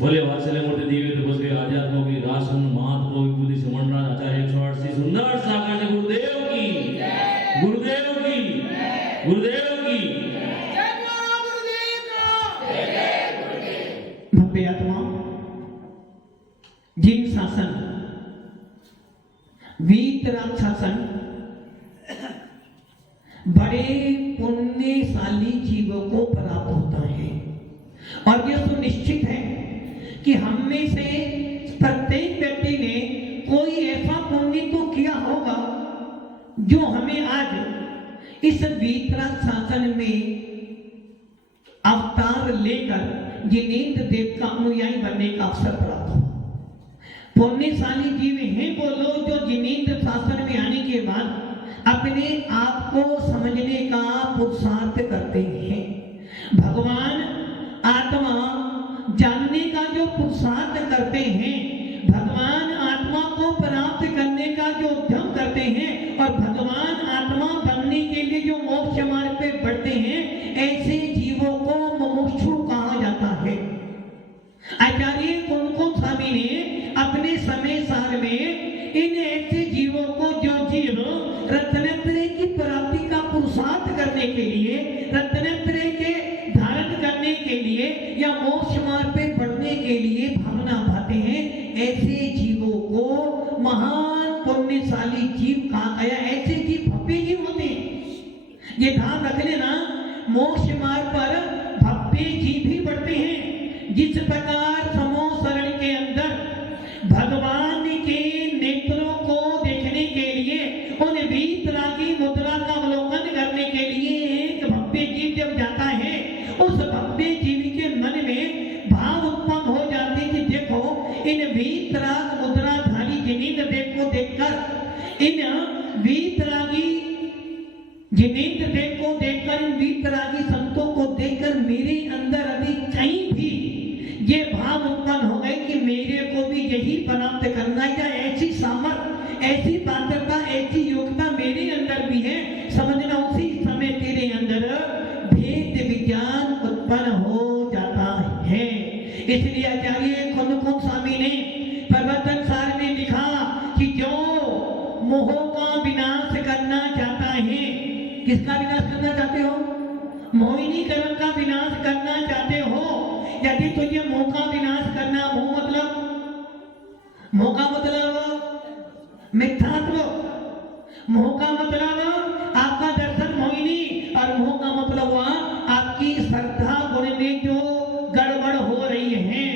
बोले वात्सल्य मूर्ति दिव्य तो बस गए आध्यात्म की राशन महात्मा विभूति समन्वय आचार्य 180 सुंदर साकार गुरुदेव की गुरुदेव की गुरुदेव की भव्य आत्मा जिन शासन वीतराग शासन बड़े पुण्यशाली जीवों को प्राप्त होता है और यह सुनिश्चित है कि हम में से प्रत्येक व्यक्ति ने कोई ऐसा पुण्य तो किया होगा जो हमें आज इस वीतराग शासन में अवतार लेकर जिनेंद्र देव का अनुयायी बनने का अवसर प्राप्त हो। पुण्यशाली जीव हैं वो लोग जो जिनेंद्र शासन में आने के बाद अपने आप को समझने का पुरुषार्थ करते हैं। भगवान आत्मा जानने का जो पुरुषार्थ करते हैं, भगवान आत्मा को प्राप्त करने का जो उद्यम करते हैं और भगवान आत्मा बनने के लिए जो मोक्ष मार्ग पे बढ़ते हैं, ऐसे जीवों को मुमुक्षु कहा जाता है। आचार्य कुंकुम स्वामी ने अपने समय सार में इन ऐसे जीवों को जो जीव रत्नत्रय की प्राप्ति का पुरुषार्थ करने के लिए, रत्नत्रय के धारण करने के लिए या मोक्ष मार्ग पे बढ़ने के लिए भावना भाते हैं, ऐसे जीवों को महान पुण्यशाली जीव कहा गया। ऐसे जीव भव्य जीव होते हैं। ये ध्यान रख लेना, मोक्ष मार्ग पर भव्य जीव ही बढ़ते हैं। जिस प्रकार समो शरण के अंदर भगवान के नेत्रों को देखने के लिए, उन वीतरागी मुद्रा का अवलोकन करने के लिए एक भव्य जीव जब जाता है, उस भव्य जीव के मन में भाव उत्पन्न हो जाते कि देखो इन वीतराग मुद्राधारी जिनेंद्र देव को देखकर, इन वीतरागी जिनेंद्र देव को देखकर, इन वीतरागी संतों को देखकर मेरे अंदर अभी कहीं भी ये भाव उत्पन्न हो गए कि मेरे को भी यही प्राप्त करना है, या ऐसी सामर्थ, ऐसी पात्रता, ऐसी योग्यता मेरे अंदर भी है। समझना उसी समय तेरे अंदर भेद विज्ञान उत्पन्न हो जाता है। इसलिए आचार्य कुंकुम स्वामी ने प्रवर्तन सार में लिखा कि जो मोह का विनाश करना चाहता है, किसका विनाश करना चाहते हो? मोहिनी कर्म का विनाश करना चाहते हो। यदि तुझे मोह का विनाश करना, मोह का मतलब मिथ्यात्व, मोह का मतलब आपका दर्शन मोहिनी, और मोह का मतलब आपकी श्रद्धा गुण में जो गड़बड़ हो रही है,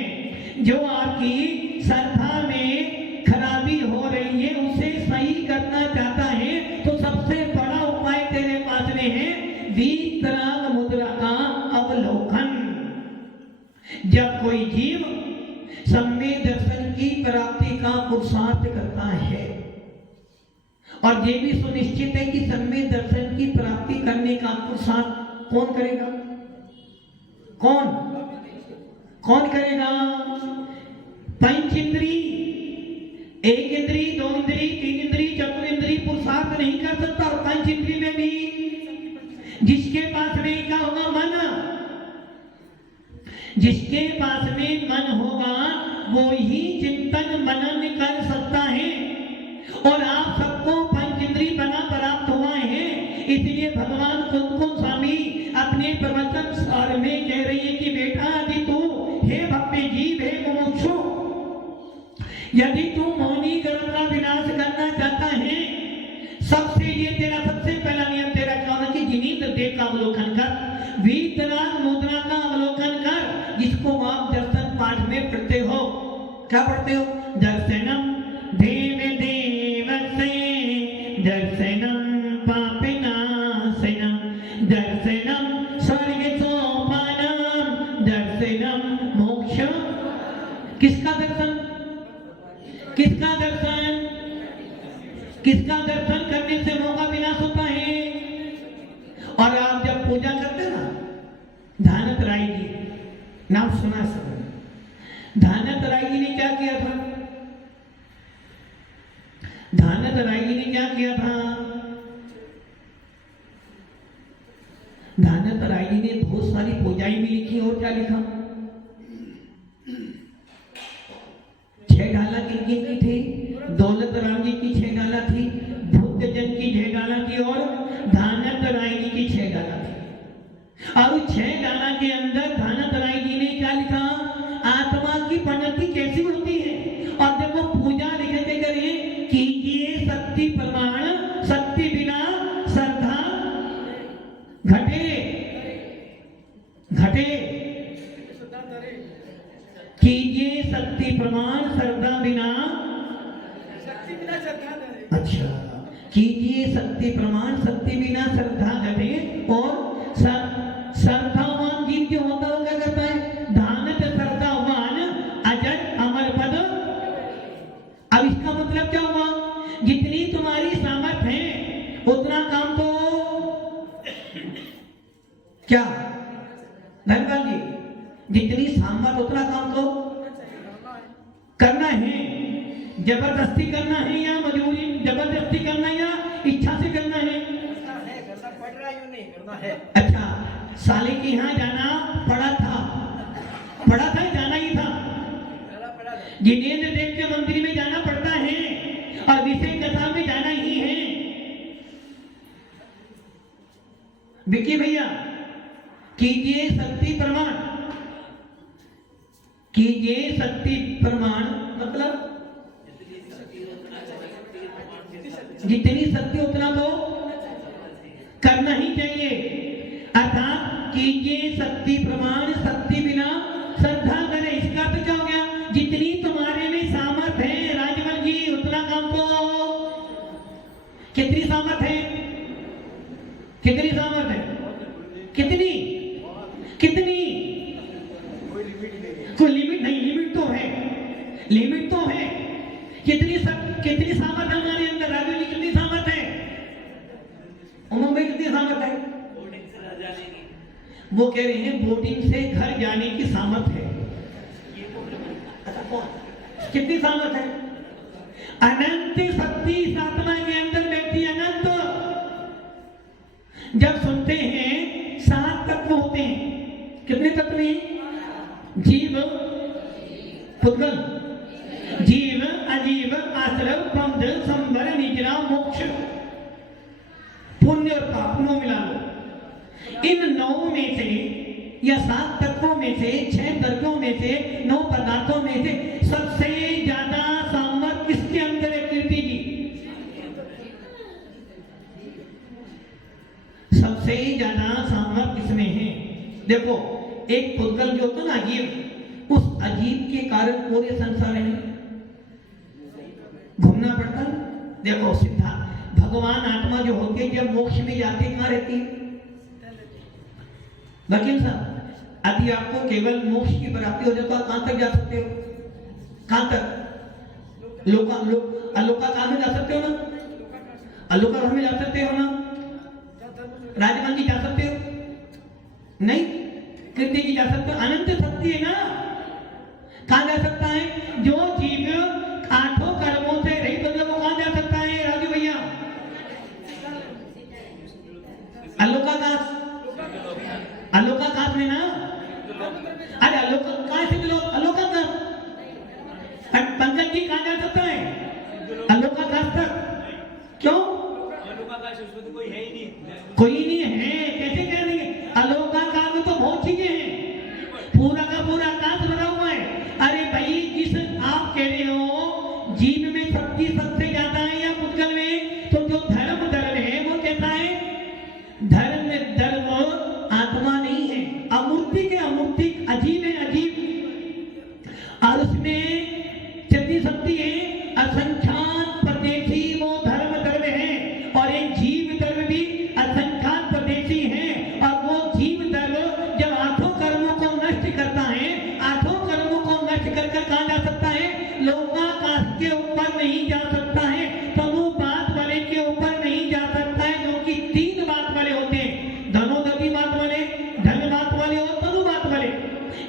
जो आपकी श्रद्धा में खराबी हो रही है, उसे सही करना चाहता है, तो सबसे बड़ा उपाय तेरे पास में है वीतराग मुद्रा का अवलोकन। जब कोई जीव सम्य दर्शन की प्राप्ति का पुरुषार्थ करता है, और ये भी सुनिश्चित है कि सम्य दर्शन की प्राप्ति करने का पुरुषार्थ कौन करेगा? कौन करेगा? पंच इंद्री, एक इंद्री, दो इंद्री, तीन इंद्री, चतुर इंद्री पुरुषार्थ नहीं कर सकता। और पंच इंद्री में भी जिसके पास में क्या होगा? मन। जिसके पास में मन होगा वो ही चिंतन मनन कर सकता है। और यदि तू मोहिनी गर्भ का विनाश करना चाहता है, सबसे ये तेरा सबसे पहला नियम तेरा क्या होना कि जिनींद्र देव का अवलोकन कर, वीतराग मुद्रा का अवलोकन कर, जिसको आप दर्शन पाठ में पढ़ते हो। क्या पढ़ते हो? दर्शनम देव देवस्य दर्शनम पापनाशनम दर्शनम स्वर्ग सोपानम दर्शनम मोक्ष। किसका दर्शन? किसका दर्शन? किसका दर्शन करने से मोह का विनाश होता है? और आप जब पूजा करते ना, धानत राय जी नाम सुना सब। धानत राय जी ने क्या किया था? धानत राय जी ने क्या किया था? धानत राय जी ने बहुत सारी पूजाएं भी लिखी। और क्या लिखा? 6 डाला किनकी की थी? दौलत राम जी की 6 डाला थी, भुक्तजन की 6 डाला थी और धानत राय जी की 6 डाला थी। और 6 डाला के अंदर धानत राय जी ने क्या लिखा? आत्मा की परिणति कैसी होती है। और जब वो पूजा लिखते करें कीजिए शक्ति प्रमाण, शक्ति बिना श्रद्धा घटे घटे, कीजिए शक्ति प्रमाण श्रद्धा बिना। अच्छा, कीजिए शक्ति प्रमाण शक्ति बिना श्रद्धा घटे। और श्रद्धावान जीव जो होता है वो क्या करता है? धानत श्रद्धावान अजर अमर पद। अब इसका मतलब क्या हुआ? जितनी तुम्हारी सामर्थ है उतना काम तो क्या धनपाल जी, जितनी सामर्थ उतना काम तो करना है। जबरदस्ती करना है या मजबूरी, जबरदस्ती करना है या इच्छा से करना है? पढ़ रहा है नहीं करना है। अच्छा, साले के यहाँ जाना पड़ा था, पड़ा था, जाना ही था। जिनेंद्र देव के मंदिर में जाना पड़ता है और विषय कथा में जाना ही है। विकी भैया, कीजिए शक्ति प्रमाण, कीजिए शक्ति प्रमाण मतलब जितनी शक्ति उतना तो करना ही चाहिए। अर्थात कीजिए शक्ति प्रमाण शक्ति बिना श्रद्धा करें। इसका अर्थ क्या हो गया? जितनी तुम्हारे में सामर्थ है राजमल जी उतना काम तो। कितनी सामर्थ है? कितनी सामर्थ है? कितनी कितनी? कोई लिमिट नहीं। लिमिट तो है, लिमिट तो है। कितनी सामर्थ है हमारे अंदर? राजू जी कितनी सामर्थ है? उन्होंने कितनी सामर्थ है? वो कह रहे हैं बोर्डिंग से घर जाने की सामर्थ है। कितनी सामर्थ है? अनंत शक्ति इस आत्मा के अंदर बैठी। अनंत जब सुनते हैं 7 तत्व होते हैं। कितने तत्व हैं? जीव, पुद्गल, जीव, अजीव, आश्रव, पंथ, संवर, निद्रा, मोक्ष, पुण्य और पाप। 9 मिला लो। इन 9 में से या 7 तत्वों में से, 6 तत्वों में से, 9 पदार्थों में से सबसे ज्यादा सामर्थ किसके अंदर है? कीर्ति जी, सबसे ज्यादा सामर्थ किसमें है? देखो, एक पुद्गल जो होता ना अजीब, उस अजीब के कारण पूरे संसार में घूमना पड़ता। देखो सिद्धार्थ भगवान आत्मा जो होती है जब मोक्ष में जाती कहाँ रहती है? वकील साहब, यदि आपको केवल मोक्ष की प्राप्ति हो जाए तो आप कहां तक जा सकते हो? कहां तक? अलोका में जा सकते हो ना? अलोका में जा सकते हो ना? राजमान जी जा सकते हो? नहीं। कीर्ति जी जा सकते हो? अनंत शक्ति है ना? कहां जा सकता है? जो जीव 8 कर्मों से रहित बंदा वो कहां जा सकता है राजू भैया? अलोकाकाश, अलोकाकाश में ना। अरे अलोका कहां से मिलो? अलोकाकाश। पंकज जी कहां जा सकता है? अलोकाकाश तक। क्यों? कोई है ही नहीं। कोई नहीं है, कैसे कह देंगे? अलोकाकाश में तो बहुत चीजें हैं, पूरा का पूरा आकाश भरा हुआ है। अरे भाई, जिस आप कह रहे हो सकती है असंख्यात परदेशी वो धर्म द्रव्य है, और एक जीव द्रव्य भी असंख्यात परदेशी है। और वो जीव द्रव्य जब आठों कर्मों को नष्ट करता है, आठों कर्मों को नष्ट कर कहाँ जा सकता है? लोकाकाश के ऊपर नहीं जा सकता है, तनुबात वाले के ऊपर नहीं जा सकता है, जो कि तीन बात वाले होते हैं, धनोदति बात वाले, धन बात वाले और तनुबात वाले।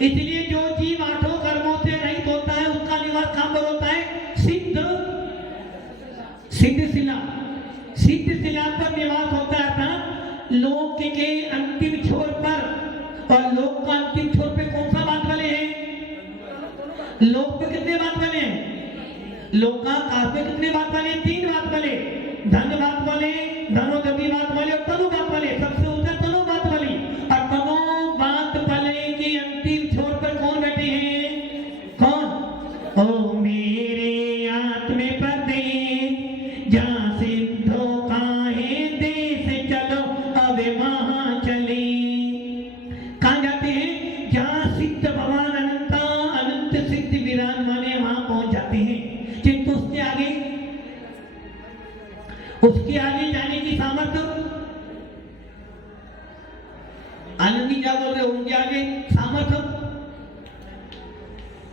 इसलिए जो जीव आठों कर्मों से रहित होता है उसका निवास कहां पर होता है? सिद्ध शिला, सिद्ध शिला पर निवास होता है। अर्थात लोक के अंतिम छोर पर, और लोक का अंतिम छोर पे कौन सा बात वाले हैं? लोक पे कितने बात वाले हैं? लोकाकाश में कितने बात वाले? तीन बात वाले, धन बात वाले, धनोदति बात वाले और तनु बात वाले। सबसे ऊंचा तनु बात वाली, और तनु बात वाले के अंतिम छोर पर कौन बैठे हैं? कौन? ओ मेरे आत्मे पदे जहाँ सिद्धो काहे देश चलो अब वहां चले। कहाँ जाते हैं? जहाँ सिद्ध भगवान अनंता अनंत सिद्ध विराजमान है, वहां पहुंच जाते हैं। किंतु उसके आगे जाने की सामर्थ्य, आनंदी क्या बोल रहे हो? उनके आगे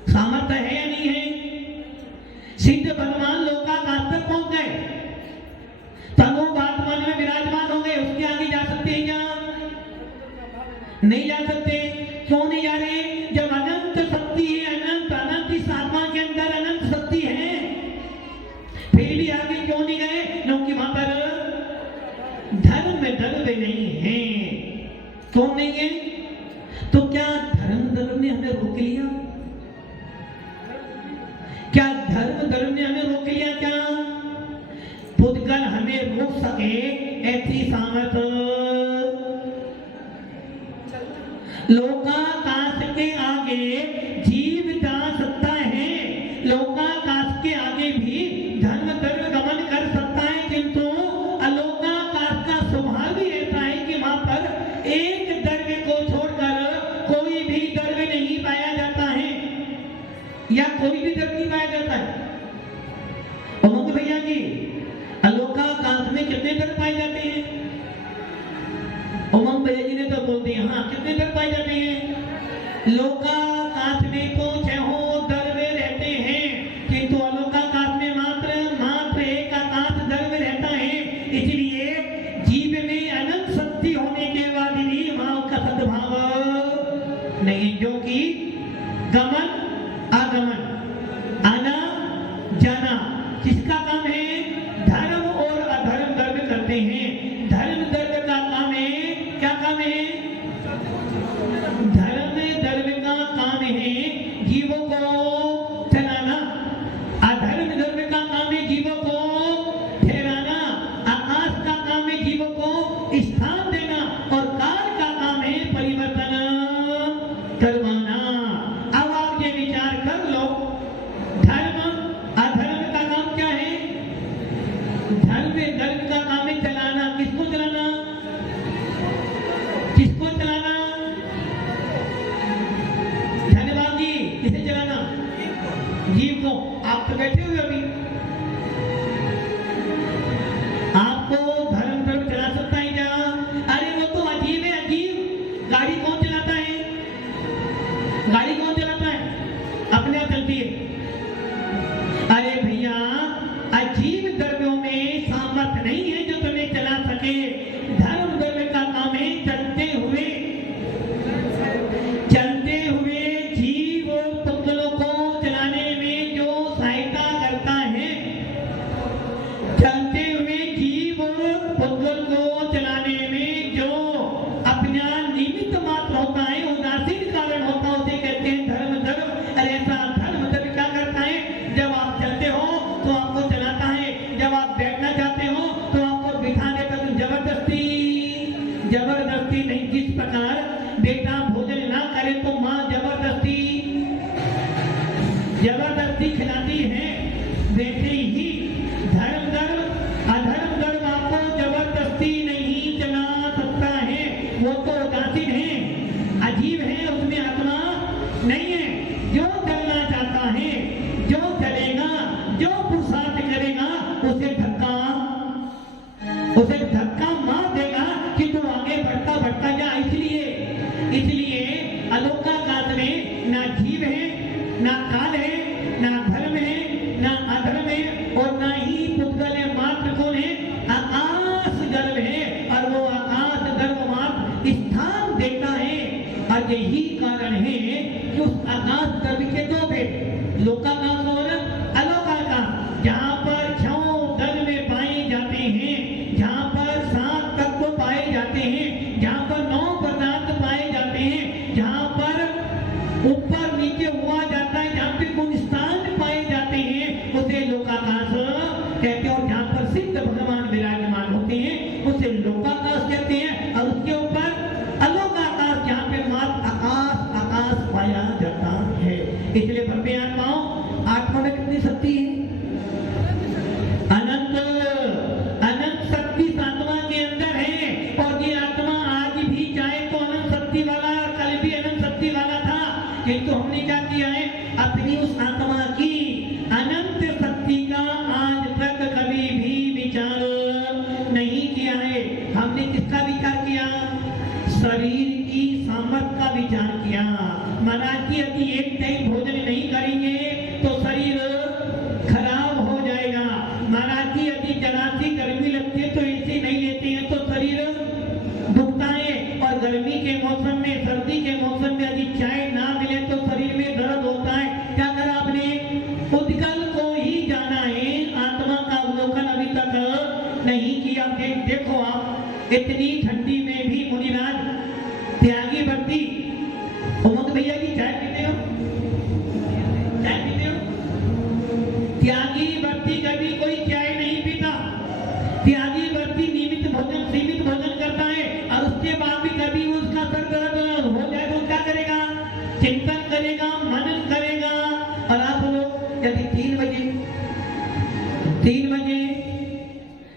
सामर्थ्य है या नहीं है? सिद्ध भगवान लोकाकाश तक पहुंच गए, तनु बातमान में विराजमान हो गए, उसके आगे जा सकते हैं क्या? नहीं जा सकते। क्यों नहीं जा रहे? जब अनंत शक्ति है, अनंत अनंत इस आत्मा के अंदर अनंत शक्ति है, फिर भी आगे क्यों नहीं गए? क्योंकि वहां पर धर्म द्रव्य नहीं है। क्यों नहीं है? तो क्या धर्म द्रव्य ने हमें रोक लिया? क्या धर्म द्रव्य ने हमें रोक लिया? क्या पुद्गल हमें रोक सके ऐसी सामर्थ्य लोकाकाश के आगे जीव जा सकता है, लोकाकाश के आगे भी धर्म द्रव्य गमन कर सकता है, किंतु अलोकाकाश का स्वभाव भी ऐसा है कि वहां पर एक द्रव्य को छोड़कर कोई भी द्रव्य नहीं पाया जाता है, या कोई भी द्रव्य नहीं पाया जाता है। उमंग भैया जी, अलोकाकाश में कितने द्रव्य पाए जाते हैं? उमंग भैया जी ने तो बोल दिया, हाँ कितने द्रव्य पाए जाते हैं? लोकाकाश में तो 6 द्रव्य रहते हैं, किंतु अलोकाकाश में मात्र एक आकाश द्रव्य रहता है। इसलिए जीव में अनंत शक्ति होने के बाद भी वहां उसका सद्भाव नहीं, जो कि गमन आगमन, आना जाना किसका काम है? धर्म और अधर्म द्रव्य करते हैं। धर्म द्रव्य का काम है, क्या काम है? धर्म द्रव्य का काम है जीवों को चलाना, अधर्म द्रव्य का काम है जीवों को ठहराना, आकाश का काम है जीवों को स्थान देना, और काल का काम है परिवर्तन करवाना। अब आप ये विचार कर लो, धर्म अधर्म का काम क्या है? धर्म द्रव्य का काम है चलाना। किसको चलाना? किसको चलाना? धन्यवाद जी, किसे चलाना? जीव को। आप तो बैठे हुए अभी, आपको धर्म द्रव्य चला सकता है क्या? अरे वो तो अजीब है, अजीब। गाड़ी कौन चलाता है? गाड़ी कौन चलाता है? अपने आप चलती है। अरे भैया, अजीब द्रव्यों में सामर्थ्य नहीं जो पुरुषार्थ करेगा उसे धक्का मार देगा कि तू आगे बढ़ता जा। इसलिए अलोकाकाश में ना जीव है, ना काल है, ना धर्म है, ना अधर्म है, और ना ही पुद्गल है, मात्र कौन है? आकाश गर्भ है। और वो आकाश गर्भ मात्र स्थान देता है। और यही कारण है कि उस आकाश गर्भ के दो भेद, लोकाकाश और अलोकाकाश, जहाँ पर छौ दल में पाए जाते हैं, जहाँ पर 7 तत्व पाए जाते हैं, जहाँ पर 9 पदार्थ पाए जाते हैं, जहाँ पर ऊपर नीचे हुआ जाता है, जहाँ पे कुछ स्थान पाए जाते हैं, उसे लोकाकाश कहते हैं। और जहाँ पर सिद्ध भगवान विराजमान होते हैं उसे लोकाकाश कहते हैं। और उसके ऊपर अलोकाकाश, जहाँ पे मात्र आकाश पाया जाता है। इसलिए भव्य आत्माओं, आत्मा में कितनी शक्ति है? अनंत शक्ति आत्मा के अंदर है। और ये आत्मा आज भी चाहे तो अनंत शक्ति वाला है, और कल भी अनंत शक्ति वाला था। किंतु हमने क्या किया है? अपनी उस आत्मा की अनंत शक्ति का आज तक कभी भी विचार नहीं किया है। हमने किसका विचार किया? शरीर की सामर्थ्य का विचार किया। महाराज जी यदि एक टाइम भोजन नहीं करेंगे तो शरीर खराब हो जाएगा। महाराज जी यदि जरा सी गर्मी लगती है तो एसी नहीं लेते हैं तो शरीर दुखता है। और गर्मी के मौसम में, सर्दी के मौसम में यदि चाय ना मिले तो शरीर में दर्द होता है। क्या करा आपने? उद्गल को ही जाना है, आत्मा का अवलोकन अभी तक नहीं किया। देखो आप, इतनी ठंडी में भी मुनिराज त्यागी वर्ती, उमंग भैया की चाय पीते हो? चाय पीते हो? त्यागी वर्ती कभी कोई चाय नहीं पीता। त्यागी वर्ती सीमित भोजन करता है। और उसके बाद भी कभी उसका सर दर्द हो जाए तो क्या करेगा? चिंतन करेगा, मनन करेगा। और आप लोग यदि 3 बजे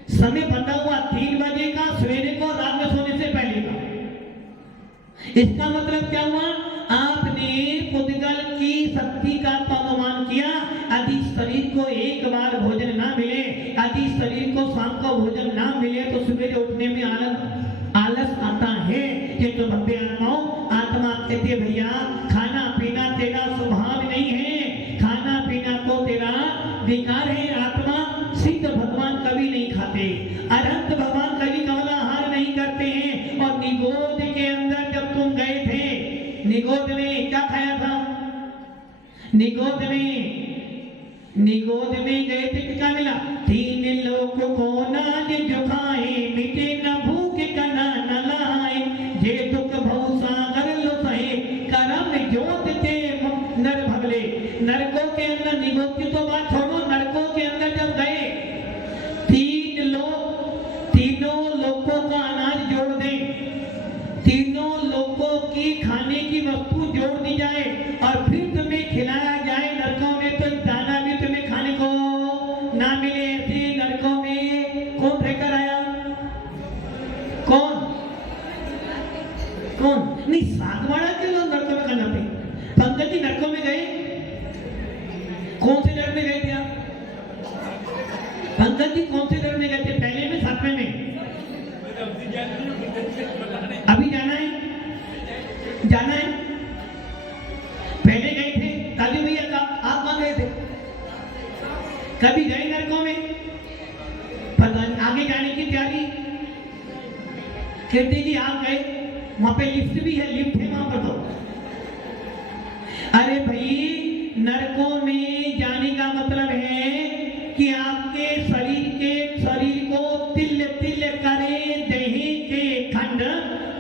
समय पता हुआ, 3 बजे का सवेरे को रात में सोने से पहले का, इसका मतलब क्या हुआ? आपने पुद्गल की शक्ति का अनुमान किया। यदि शरीर को एक बार भोजन ना मिले, यदि शरीर को शाम को भोजन ना मिले तो सुबह उठने में आलस आता है। ये तो भव्य आत्माओं, आत्मा कहते भैया खाना पीना तेरा स्वभाव नहीं है, खाना पीना तो तेरा विकार है। आत्मा सिद्ध भगवान कभी नहीं खाते, अनंत भगवान कभी कमला आहार नहीं करते हैं। और निगोद के अंदर जब तुम गए थे, निगोद में क्या खाया था? निगोद में गए थे, क्या मिला? 3 लोग को नाज जो खाए, मिटे न भूख कना न लाए, जे दुख भव सागर लो सहे, करम जोत ते नर भगले। नरकों के अंदर, निगोद की तो बात छोड़ो, नरकों के अंदर जब गए, तीनों लोगों का अनाज जोड़ दे, तीनों लोगों की खाने की वस्तु जोड़ दी जाए और फिर तुम्हें खिलाया जाए। नरकों में तो दाना भी तुम्हें खाने को ना मिले, ऐसे नरकों में कौन रहकर आया? कौन? नहीं, सागवाड़ा के लोग नरकों में खाना पे। पंकज जी नरकों में गए? कौन से नरक में गए थे आप? पंकज जी कौन से नरक में गए थे? पहले में, 7वें में? अभी जाना है? पहले गए थे काली भैया का, आप कहाँ गए थे? कभी गए नरकों में? पता आगे जाने की तैयारी। कीर्ति जी आप गए? वहां पे लिफ्ट भी है, लिफ्ट है वहां पर तो। अरे भाई, नरकों में जाने का मतलब है कि आपके शरीर को तिल तिल करे दही के खंड,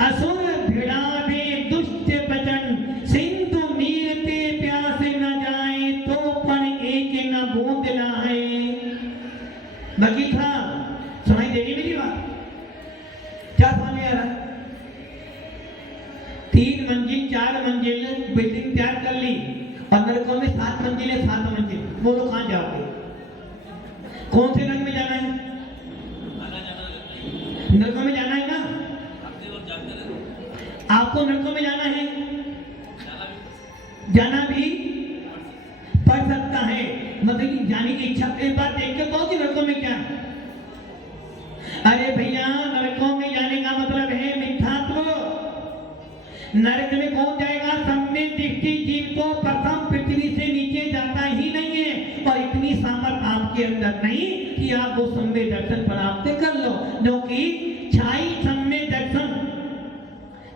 असुर भिड़ावे दुष्ट बचन, सिंधु नीरते प्यास न जाए, तो पण एक न बूंद लाए। बाकी था सुनाई दे रही मेरी बात? क्या समझ में आ रहा? 3 मंजिल 4 मंजिल बिल्डिंग तैयार कर ली, 15 में 7 मंजिल, बोलो कहां जाओगे? कौन से नरक में जाना है? नरकों में जाना है ना? आपको नरकों में जाना है? जाना भी पड़ सकता है, मतलब कि जाने की एक बात देख के कहो कि नरकों में क्या है। अरे भैया, नरकों में जाने का मतलब है मिथ्यात्व। नरक में कौन जाएगा? सम्यक दृष्टि जीव को प्रथम पृथ्वी से नीचे जाता ही नहीं है, और इतनी सामर्थ आपके अंदर नहीं कि आप वो सम्यक दर्शन प्राप्त कर लो। क्योंकि छाई सम्यक दर्शन,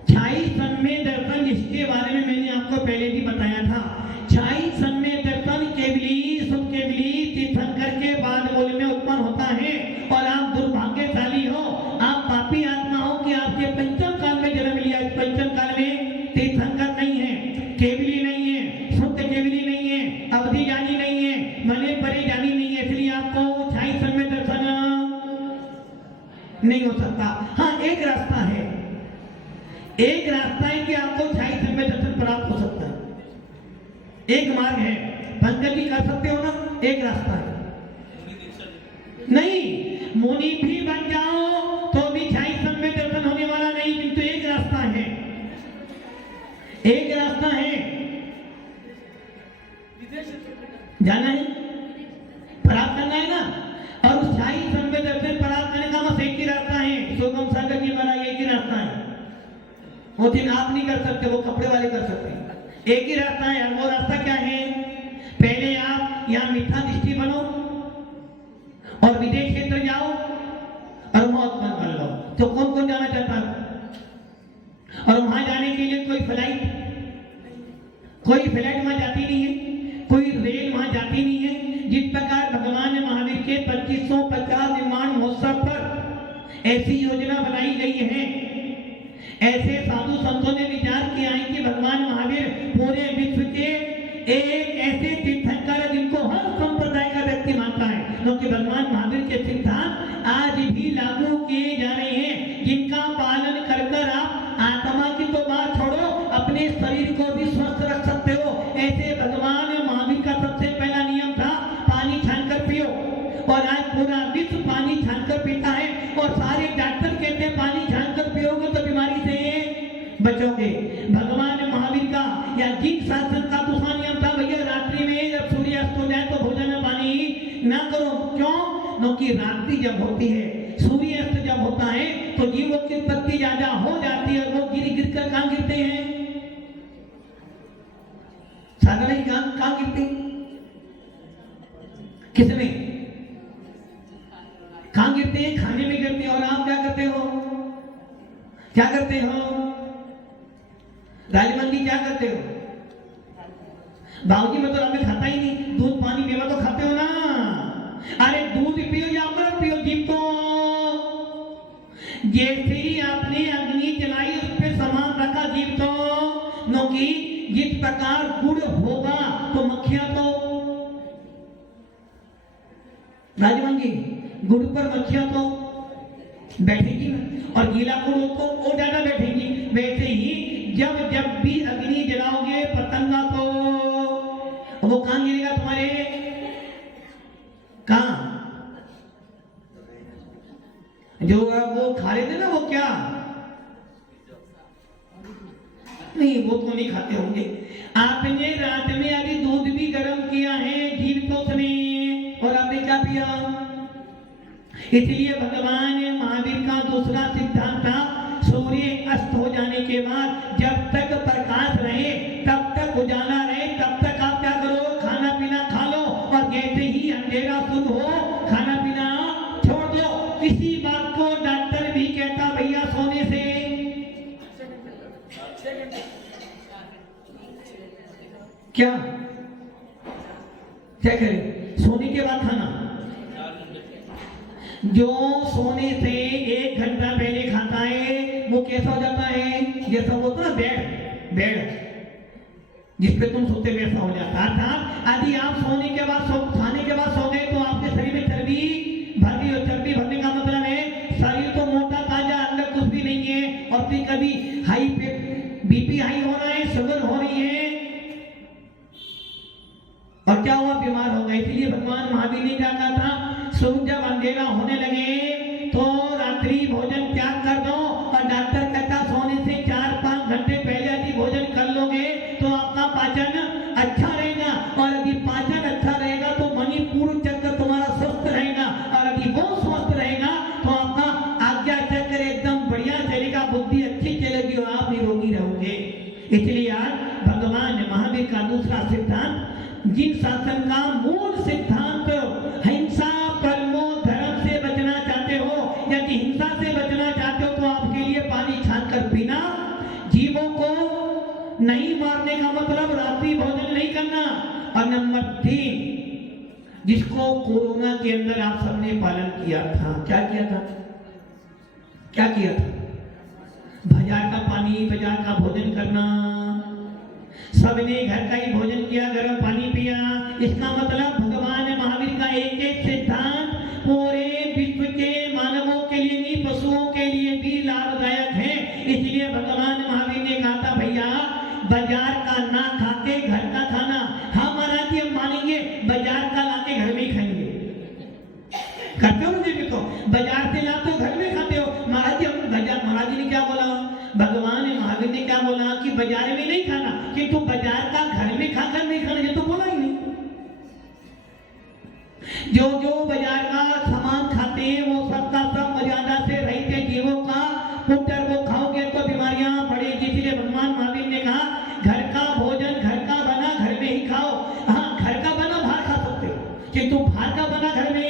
छाई सम्यक दर्शन, इसके बारे में मैंने आपको पहले भी बताया था। छाई सम्यक दर्शन केवली शुभ केवली तीर्थंकर के बाद मूल में उत्पन्न होता है। और आप दुर्भाग्यशाली हो, आप पापी आत्मा हो कि आपके पंचम काल में जन्म लिया। इस पंचम काल में तीर्थंकर नहीं है, केवली नहीं है, शुद्ध केवली नहीं है, अवधि ज्ञानी नहीं है, मने परे ज्ञानी नहीं है, इसलिए आपको छाई सम्यक दर्शन नहीं हो सकता। हाँ, एक रास्ता है, एक रास्ता है कि आपको छाई सम्यक दर्शन प्राप्त हो सकता है। एक मार्ग है, पंकज जी कर सकते हो ना, एक रास्ता है। नहीं, मुनि भी बन जाओ तो भी छाई सम्यक दर्शन होने वाला नहीं, किंतु एक रास्ता है, एक रास्ता है। जाना है, प्राप्त करना है ना। और उस छाई सम्यक दर्शन प्राप्त करने का बस एक ही रास्ता है। सुगम सागर जी महाराज, एक ही रास्ता है। वो दिन आप नहीं कर सकते, वो कपड़े वाले कर सकते हैं। एक ही रास्ता है। और वो रास्ता क्या है? पहले आप यहाँ मिथ्या दृष्टि बनो और विदेश क्षेत्र जाओ और मौत बंद कर लो। तो कौन कौन जाना चाहता है? और वहां जाने के लिए कोई फ्लाइट वहां जाती नहीं है, कोई रेल वहां जाती नहीं है। जिस प्रकार भगवान महावीर के 2550 निर्माण महोत्सव पर ऐसी योजना बनाई गई है, ऐसे साधु संतों ने विचार किया है कि भगवान महावीर पूरे विश्व के एक ऐसे तीर्थंकर जिनको हर संप्रदाय का व्यक्ति मानता है, क्योंकि भगवान महावीर के सिद्धांत आज भी लागू किए जा रहे हैं, जिनका पालन कर कर आप आत्मा की तो बात छोड़ो, अपने शरीर को भी स्वस्थ रख सकते हो। ऐसे भगवान महावीर का सबसे पहला नियम था पानी छानकर पियो, और आज पूरा विश्व पानी छानकर पीता है। और सारे डॉक्टर कहते हैं पानी छानकर पियोगे तो बीमारी से बचोगे। भगवान महावीर का या जिन शासन का दूसरा नियम था, भैया रात्रि में जब सूर्य अस्त हो जाए तो भोजन पानी ना करो। क्यों? क्योंकि रात्रि जब होती है, सूर्य अस्त जब होता है तो जीवों की उत्पत्ति ज्यादा हो जाती है, और वो गिर गिर कर कहां गिरते हैं? साधारण कहां गिरते? किसमें? कहां गिरते हैं? खाने में गिरते हैं। और आप क्या करते हो? क्या करते हो राजमंदी, क्या करते हो? बाबूजी, मैं तो रात में खाता ही नहीं, दूध पानी मेवा तो खाते हो ना। अरे दूध पियो या अमृत पियो, जीव तो जैसे ही आपने अग्नि जलाई उस पे सामान रखा, जीव तो क्योंकि जिस प्रकार गुड़ होगा तो मक्खियां तो राजमंदी गुड़ पर मक्खियां तो बैठेगी, और गीला गुड़ तो और ज्यादा बैठेगी। वैसे ही जब जब भी अग्नि जलाओगे पतंगा तो वो कहां गिरेगा? तुम्हारे कहां? जो वो खा रहे थे ना, वो क्या नहीं, वो तो नहीं खाते होंगे। आपने रात में अभी दूध भी गर्म किया है घी तो उसने, और आपने क्या पिया? इसलिए भगवान महावीर का दूसरा सिद्धांत था, सूर्य अस्त हो जाने के बाद जब तक प्रकाश रहे तब तक उजाला रहे, तब तक आप क्या करो? खाना पीना खा लो, और जैसे ही अंधेरा शुरू हो खाना पीना छोड़ दो। किसी बात को डॉक्टर भी कहता भैया सोने से क्या क्या करें? सोने के बाद खाना, जो सोने से 1 घंटा पहले खाता है वो कैसा हो जाता है? जैसा होता ना बेड जिसपे तुम सोते वैसा हो जाता है। अर्थात यदि आप सोने के बाद खाने के बाद सो गए तो आपके शरीर में चर्बी भर गई, और चर्बी भरने का मतलब है शरीर तो मोटा ताजा, अंदर कुछ भी नहीं है। और फिर कभी हाई बीपी हाई हो रहा है, शुगर हो रही है, और क्या हुआ? बीमार हो गए। इसलिए भगवान महावीर ने क्या कहा था? सूर्य जब अंधेरा होने लगे तो रात्रि भोजन त्याग कर दो, और डॉक्टर कहता सोने से 4-5 घंटे पहले यदि भोजन कर लोगे तो आपका पाचन अच्छा रहेगा, और यदि पाचन अच्छा रहेगा तो मणिपुर चक्र नंबर 3, जिसको कोरोना के अंदर आप सबने पालन किया था। क्या किया था? क्या किया था? बाजार का पानी, बाजार का भोजन करना। सबने घर का ही भोजन किया, गर्म पानी पिया। इसका मतलब भगवान महावीर का एक एक सिद्धांत पूरे विश्व के मानवों के लिए नहीं, पशुओं के लिए भी लाभदायक है। इसलिए भगवान महावीर ने कहा था, भैया बाजार का ना खा के घर का खाना। हाँ महाराज जी, हम मानेंगे, बाजार का लाके घर में ही खाएंगे। करते हो ना? देखो, बाजार से लाते हो, घर में खाते हो। महाराज जी, हम बाजार, महाराज जी ने क्या बोला? भगवान महावीर ने क्या बोला कि बाजार में नहीं खाना, किंतु बाजार का घर में खाकर नहीं खाना, ये तो बोला ही नहीं। जो जो बाजार का सामान खाते हैं वो सबका सब मर्यादा से रहते जीवों का पुत्र वो खाओगे तो बीमारियां बढ़ेगी। इसलिए भगवान महावीर ने कहा, घर का भोजन घर का बना घर में ही खाओ। हाँ, घर का बना बाहर खा सकते हो, किंतु बाहर का बना घर में।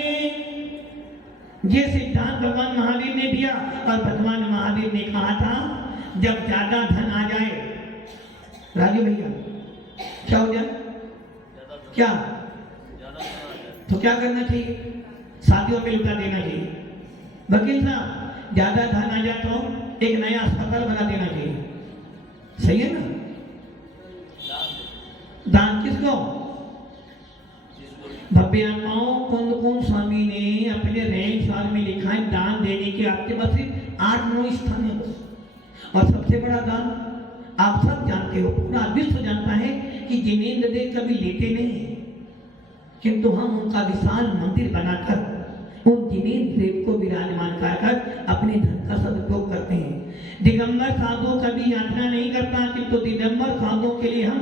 ये सिद्धांत भगवान महावीर ने दिया। और भगवान महावीर ने कहा था, जब ज्यादा धन आ जाए, राजू भैया, क्या हो जाए? क्या? तो क्या करना चाहिए? शादियों में लुटा देना चाहिए। वकील साहब, ज्यादा धन आ जाए तो एक नया अस्पताल बना देना चाहिए। सही है ना? दान किसको? भव्य आत्माओं, कुंद कुंद स्वामी ने अपने रैंक साल में लिखा है, दान देने के आपके पास सिर्फ 8-9 स्थान है बस। और सबसे बड़ा दान आप सब जानते हो, पूरा विश्व जानता है कि जिनेंद्र देव कभी लेते नहीं, किंतु हम उनका विशाल मंदिर बनाकर उन जिनेंद्र देव को विराजमान कर अपने धन का सदुपयोग करते हैं। दिगंबर साधु कभी याचना नहीं करता, किंतु दिगंबर साधुओं के लिए हम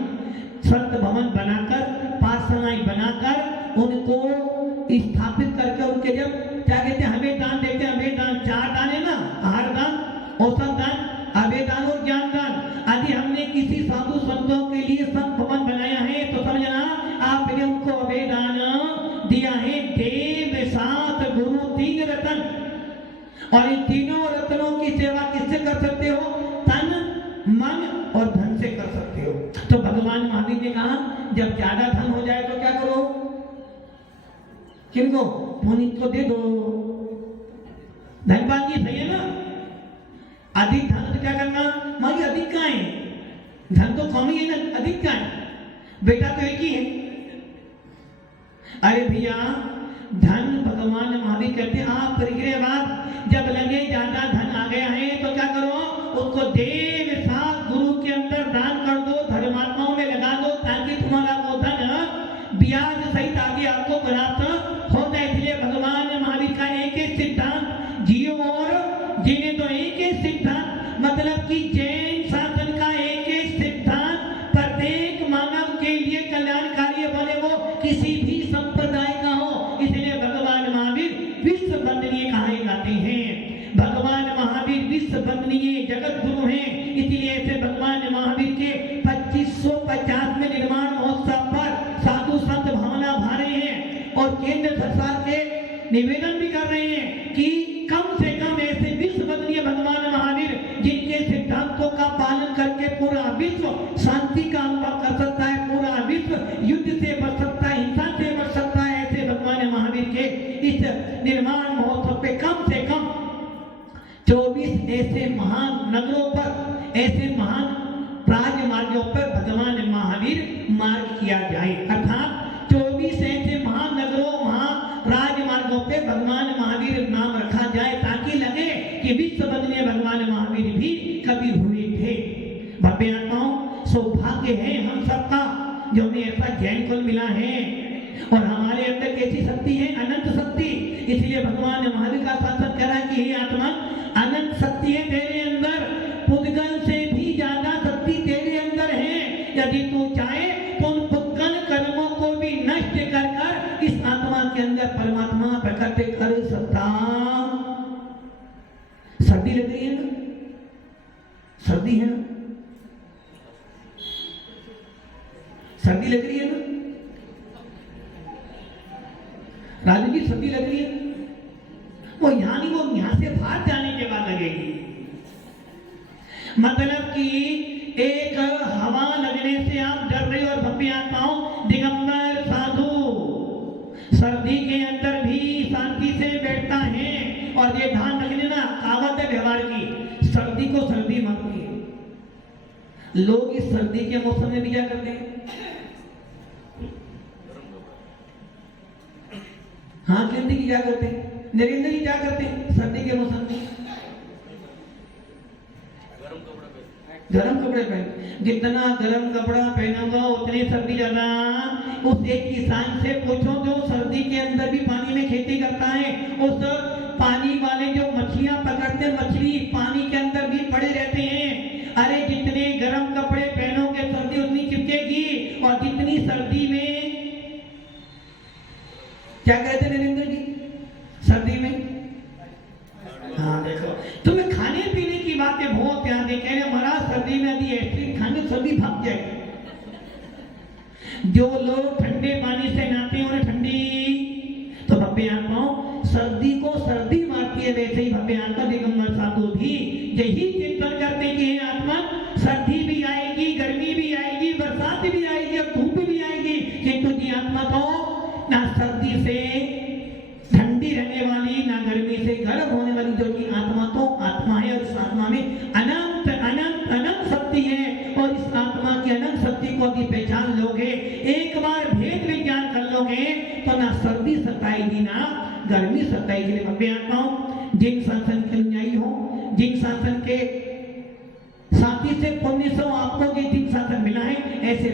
संत भवन बनाकर, पाठशालाएं बनाकर उनको स्थापित करके उनके जब क्या कहते हैं, हमें दान देते हैं। हमें दान 4 दान है ना, आहार दान, औषध दान, अभय दान और ज्ञान दान। यदि हमने किसी साधु संतों के लिए संत भवन बनाया है तो समझना आपने उनको अभय दान दिया है। देव, सात, गुरु, 3 रतन। और इन तीनों रत्नों की सेवा किससे कर सकते हो? तन, मन और धन से कर सकते हो। तो भगवान महावीर ने कहा, जब ज्यादा धन हो जाए तो क्या करो? किनको? पुनीत को दे दो। धनपाल जी, सही है ना? अधिक धन तो क्या करना? मांगी अधिक का है, धन तो कम ही है ना, अधिक का है, बेटा तो एक ही है। अरे भैया, धन भगवान महावीर कहते हैं, आप परिग्रह बाद जब लगे ज्यादा धन आ गया है तो क्या करो? उसको देव, सात, गुरु के अंदर दान कर दो, धर्मात्माओं में लगा दो, ताकि तुम्हारा वो धन ब्याज सहित आगे आपको प्राप्त हो जाए। इसलिए भगवान महावीर का एक एक सिद्धांत जियो और जीने तो एक एक सिद्धांत, मतलब कि जैन शासन का एक एक सिद्धांत प्रत्येक मानव के लिए कल्याणकारी बने, वो किसी भी संप्रदाय का हो। इसलिए भगवान महावीर विश्व वंदनीय कहे जाते हैं। भगवान महावीर विश्व वंदनीय जगत गुरु हैं। इसलिए ऐसे भगवान महावीर के 2550 में निर्माण महोत्सव पर साधु संत भावना भा रहे हैं और केंद्र सरकार के निवेदन भी कर रहे हैं कि कम से कम ऐसे विश्व वंदनीय भगवान महावीर जिनके सिद्धांतों का पालन करके पूरा विश्व शांति का अनुभव कर सकता है, पूरा विश्व युद्ध से बच सकता है, हिंसा से बच सकता है, ऐसे भगवान महावीर के इस निर्माण महोत्सव पे कम से कम 24 ऐसे महान नगरों पर, ऐसे महान राजमार्गों पर भगवान महावीर मार्ग किया जाए। अर्थात 24 ऐसे महान नगरों, राजमार्गों पे भगवान महावीर नाम रखा जाए, ताकि लगे कि विश्व वंदनीय भगवान महावीर भी कभी हुए थे। भव्य आत्माओं, सौभाग्य है हम सबका जो हमें ऐसा जैन कुल मिला है। और हमारे अंदर कैसी शक्ति है? अनंत शक्ति। इसलिए भगवान महावीर का शासन करा कि हे आत्मा, अनंत शक्ति है तेरे अंदर, पुद्गल से भी ज्यादा शक्ति तेरे अंदर है। यदि तू चाहे तो उन पुद्गल कर्मों को भी नष्ट कर कर इस आत्मा के अंदर परमात्मा प्रकट कर सकता। सर्दी लग रही है ना? सर्दी है ना? सर्दी लग रही है ना? राजू जी, सर्दी लग रही है? वो यहाँ नहीं, वो यहाँ से बाहर जाने के बाद लगेगी। मतलब कि एक हवा लगने से आप डर रहे हो। और भव्य आत्माओं, दिगंबर लोग इस सर्दी के मौसम में भी क्या करते हैं? हाँ कीर्ति की क्या करते हैं? नरेंद्र जी क्या करते हैं सर्दी के मौसम में? गरम कपड़े पहन। जितना गरम कपड़ा पहनूंगा उतनी सर्दी ज्यादा। उस एक किसान से पूछो जो सर्दी के अंदर भी पानी में खेती करता है, उस पानी वाले जो मछलियां पकड़ते, मछली पानी के अंदर भी पड़े रहते हैं। अरे जितने गरम कपड़े पहनोगे सर्दी उतनी चिपकेगी, और जितनी सर्दी में क्या कहते हैं नरेंद्र जी सर्दी में? हाँ देखो, तुम्हें खाने पीने की बातें बहुत ध्यान दें। कह रहे महाराज सर्दी में यदि आइसक्रीम खाने सर्दी भाग जाएगी। जो लोग ठंडे पानी से नहाते हैं उन्हें ठंडी, तो भव्य आत्माओं सर्दी को सर्दी मारती है, वैसे ही भव्य आत्मा दिगंबर साधु भी यही चिंतन करते कि हे आत्मा सर्दी भी आएगी, गर्मी भी आएगी, बरसात भी आएगी और धूप भी आएगी, किंतु जी आत्मा तो ना सर्दी से ठंडी रहने वाली, ना गर्मी से गर्म होने वाली, जो कि आत्मा तो आत्मा है, और इस आत्मा में अनंत अनंत अनंत शक्ति है। और इस आत्मा की अनंत शक्ति को यदि पहचान लोगे, एक बार भेद विज्ञान कर लोगे, तो ना सर्दी सताएगी ना गर्मी सताएगी। भव्य आत्माओं जिन शासन के अनुयायी हो, जिन शासन के साथी से 1900 आपको ये जिन शासन मिला है, ऐसे